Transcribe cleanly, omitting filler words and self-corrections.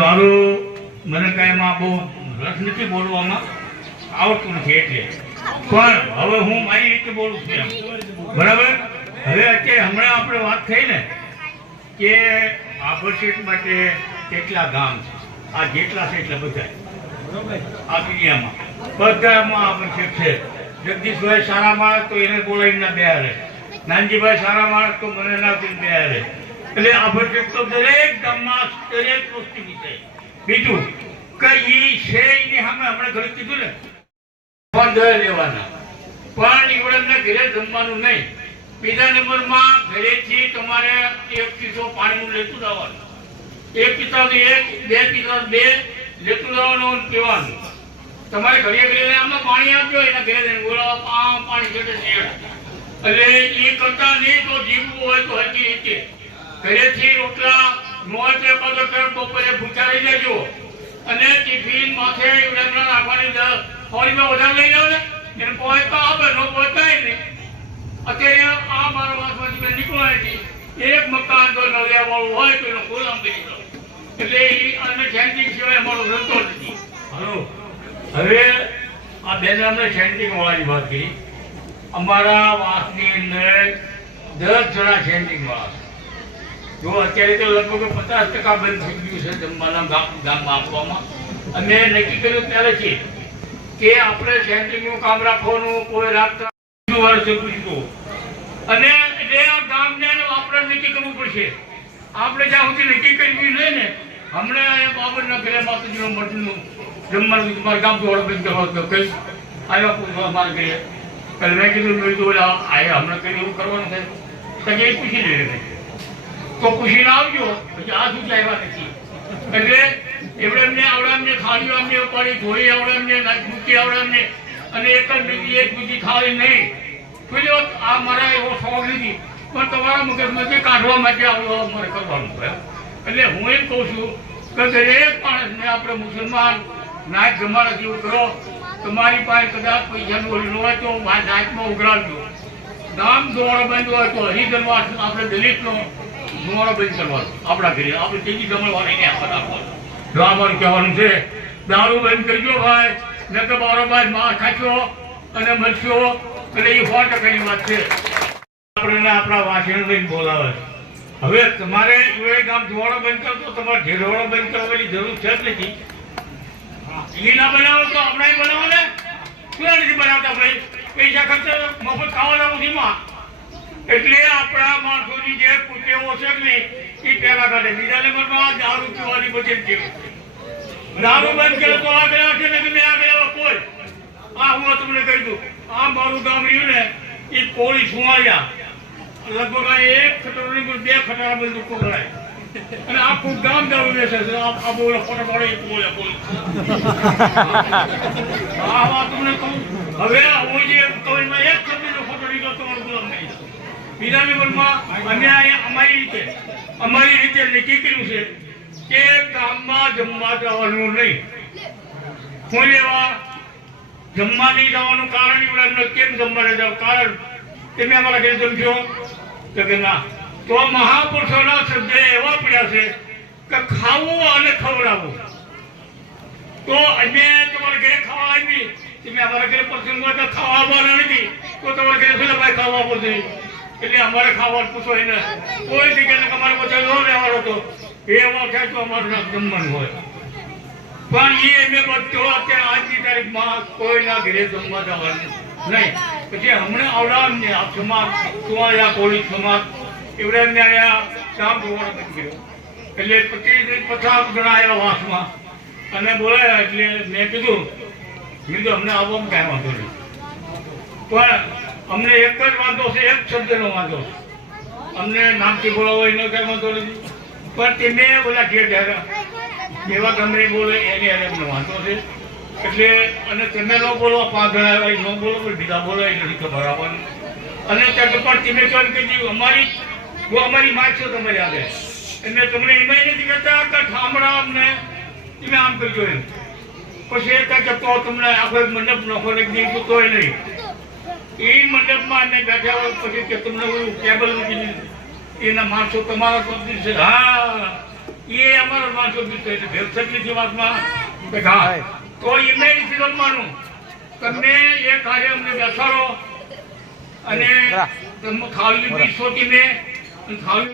મારું મને કાંઈ એમાં બહુ રસ નથી બોલવામાં, આવડતું નથી એટલે, પણ હવે હું મારી રીતે બોલું છું એમ, બરાબર. હવે અત્યારે હમણાં આપણે વાત થઈ ને કે આભરશેઠ માટે કેટલા ગામ છે, આ જેટલા છે એટલા બધા આ દુનિયામાં બધામાં આભરશેઠ છે. જગદીશભાઈ સારા માણસ તો એને બોલાવીને ના બેહારે, નાનજીભાઈ સારા માણસ તો મને ના બેહારે. એટલે આભરશેઠ તો દરેક ગામમાં દરેક વસ્તુ છે. બીજું કે એ છે એની સામે આપણે ઘરે કીધું ને પણ દય લેવાના, પણ ઈવડે ઘરે જમવાનું નહીં. બીજા નંબરમાં ઘરેથી તમારે 1 પીસો પાણીનું લેતું જવાનું, 1 પીતા 1, 2 પીતા 2 લેતું જવાનું પીવાનું. તમારે ઘરે ઘરે આમાં પાણી આપજો, એના ઘરે બોલાવો પાણી છેટે એટલે એ કરતા નહીં તો જીવવું હોય તો હરકી રીતે ઘરેથી રોટલા મોય પેપર બપોરે ભૂખા રહી જજો અને ટિફિન માથે નાખવાની હોળીમાં વધારે લઈ જાવ ને એને પહોંચતા આપે ન પહોંચતા નહીં. અત્યારે આ મારા વાસમાંથી નીકળવાની એક મકાન જો નળિયા વાળું હોય તો એનો ગોલામ બની જાવ એટલે અને સેન્ટિંગ સિવાય અમારો રસ્તો નથી. હલો, હવે આ બેન અમને સેન્ટિંગ વાળાની વાત કરી. અમારા વાસની અંદર 10 જણા સેન્ટિંગ વાળા છે. જો અત્યારે તો લગભગ 50% બંધ થઈ ગયું છે જમવાના ગામમાં આપવામાં. અમે નક્કી કર્યું ત્યારે છે કે આપણે સેન્ટિંગનું કામ રાખવાનું, કોઈ રાખતા અને એટલે આ ગામને આપણે નક્કી કરવું પડશે. આપણે જ્યાં સુધી નક્કી કરી નહીં ને હમણાં બાબરના ઘરે માતાજીનું મઠનું જમવાનું તમારા ગામ થોડો બંધ કરવા તો કઈ આવ્યા પૂછવા મારે ઘરે એટલે મેં કીધું આવ્યા હમણાં કઈ એવું કરવાનું થાય તો એ પૂછી લે તો પૂછીને આવજો. પછી આ સુધી આવ્યા નથી એટલે એવડે એમને આવડે એમને ખાડીઓ અમને ઉપાડી ધોઈ આવડે એમને મૂકી આવડે એમને અને એક જ બીજી એક બીજી ખાવી નહીં. બીજો આ મારા એવો શોખ નથી પણ તમારા મગજમાંથી કાઢવા માટે આવડો અમારે કરવાનું હોય. એટલે હું એમ કહું છું કે દરેક માણસને આપણે મુસલમાન નાચ જમાડે જેવું કરો. તમારી પાસે કદાચ પૈસાનું ઓલું હોય તો નાચમાં ઉઘરાડજો. ગામ ધોવાળો બંધ હોય તો હરિજનવાસ આપણે દલિતનો ધોવાળો બંધ કરવાનો આપણા ઘરે આપણે તેજી જમણવાની એને આપવાનું. જો અમારું કહેવાનું છે દારૂ બંધ કરજો ભાઈ, ન તો મારો ભાઈ માં ખાચો અને મળશો એટલે એ 100%ની વાત છે. આપણે આપણા વાસણ લઈને બોલાવે. હવે તમારે એ ગામ ધોવાળો બંધ કરતો તમારે ઢેરવાળો બંધ કરવાની જરૂર છે જ નથી. એ ના બનાવો તો આપણે બનાવો ને, શું નથી બનાવતા ભાઈ? પૈસા ખર્ચો મફત ખાવાના સુધીમાં. એટલે આપણા માણસોની જે કુટેવો છે ને એ પહેલા કાઢે. બીજા નંબરમાં દારૂ પીવાની બચત છે. દારૂ બંધ કરે તો આગળ છે ને કે મેં આગળ કોઈ આ હું તમને કહી દઉં. આ મારું ગામ રહ્યું ને એ કોળી સુવાળ્યા લગભગ 1 ખટોરી 2 ખટારા બંધ પકડાય અને આખું ગામ દારૂ બેસે છે. આ બોલો ફોટો પાડે બોલે આ વાત તમને કહું. હવે હું જે કહું એક શબ્દનો ફોટો લીધો તમારો ગુલામ નહીં. બીજા નંબરમાં અમે અમારી રીતે નક્કી કર્યું છે કે ગામમાં જમવા જવાનું નહીં. હું લેવા જમવા નહીં જવાનું કારણ એમને કેમ જમવા નહીં જવાનું કારણ તમે અમારા ઘરે જમશો કે ના તો મહાપુરુષોના શબ્દ એવા પડ્યા છે કે ખાવું અને ખવડાવવું. તો અમે તમારા ઘરે ખાવા આવી તમે અમારા ઘરે પ્રસંગ હોય તો ખાવા આવવાના નથી તો તમારા ઘરે શું ભાઈ ખાવા આપો છો એટલે અમારે ખાવાનું પૂછો એને કોઈ જગ્યાએ અમારે બધા ન રહેવાનો હતો એવા થાય તો અમારું જમવાનું હોય. પણ એ અમે બધો અત્યારે આજની તારીખમાં કોઈના ઘરે જમવા જવાનું નહીં. પછી હમણાં આવડાને આ સમાજ સુવાળિયા કોળી સમાજ એવડે એમને આવ્યા કામ જોવાનું બંધ કર્યું. એટલે 25-50 જણા આવ્યા વાસમાં અને બોલાયા. એટલે મેં કીધું અમને આવવામાં કાંઈ વાંધો નહીં પણ અમને એક જ વાંધો છે, એક શબ્દનો વાંધો છે. અમને નામથી બોલાવો એનો કાંઈ વાંધો નથી પણ તેને બધા ઘેર એવા ગમે બોલે એને અમને વાંધો છે. એટલે અને તમે ન બોલો 5 જણા ન બોલો પણ બીજા બોલો એ નથી ખબર આવવાનું. અને ત્યાં પણ તમે કહ્યું કે અમારી માગ છે તમારી આગળ એટલે તમને એમાં નથી કહેતા કે ઠામડા અમને તમે આમ કરજો એમ. પછી એ કહે તો તમને આખો મંડપ નખો ને દીધું તોય નહીં. એ મંડપમાં અમે બેઠા હોય પછી કે તમને કેબલ મૂકી એના માણસો તમારા કંપની છે. હા એ અમારો માણસો બીતો એટલે ભેરસટની વાતમાં કે હા તો એમને નથી રમવાનું. તમે એ કાર્ય અમને બેસાડો અને તમે ખાલી 20 સોટી મેં ખાલી